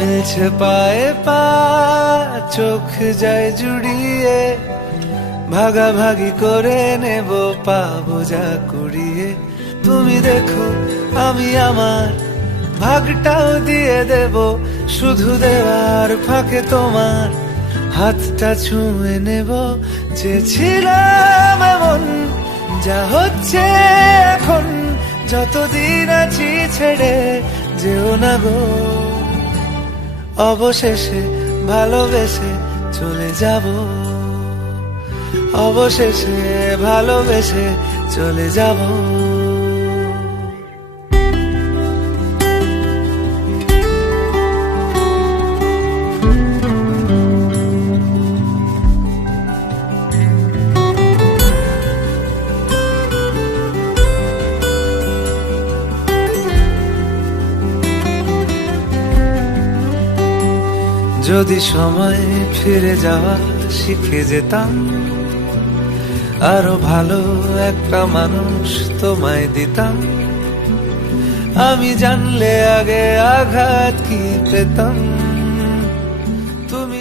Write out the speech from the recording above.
মিলছে পায়ে পা, চোখ যায় জুড়িয়ে, ভাগাভাগি করে নেব পাবো যা কুড়িয়ে। তুমি দেখো আমি আমার ভাগটাও দিয়ে দেব, শুধু দেওয়ার ফাঁকে তোমার হাতটা ছুঁয়ে নেব। চেয়েছিলাম এমন, যা হচ্ছে এখন, যতদিন আছি ছেড়ে যেও না গো। অবশেষে ভালোবেসে চলে যাব, অবশেষে ভালোবেসে চলে যাব। যদি সময় ফিরে যাওয়া শিখে যেতাম, আরো ভালো একটা মানুষ তোমায় দিতাম। আমি জানলে আগে আঘাত কি পেতাম। তুমি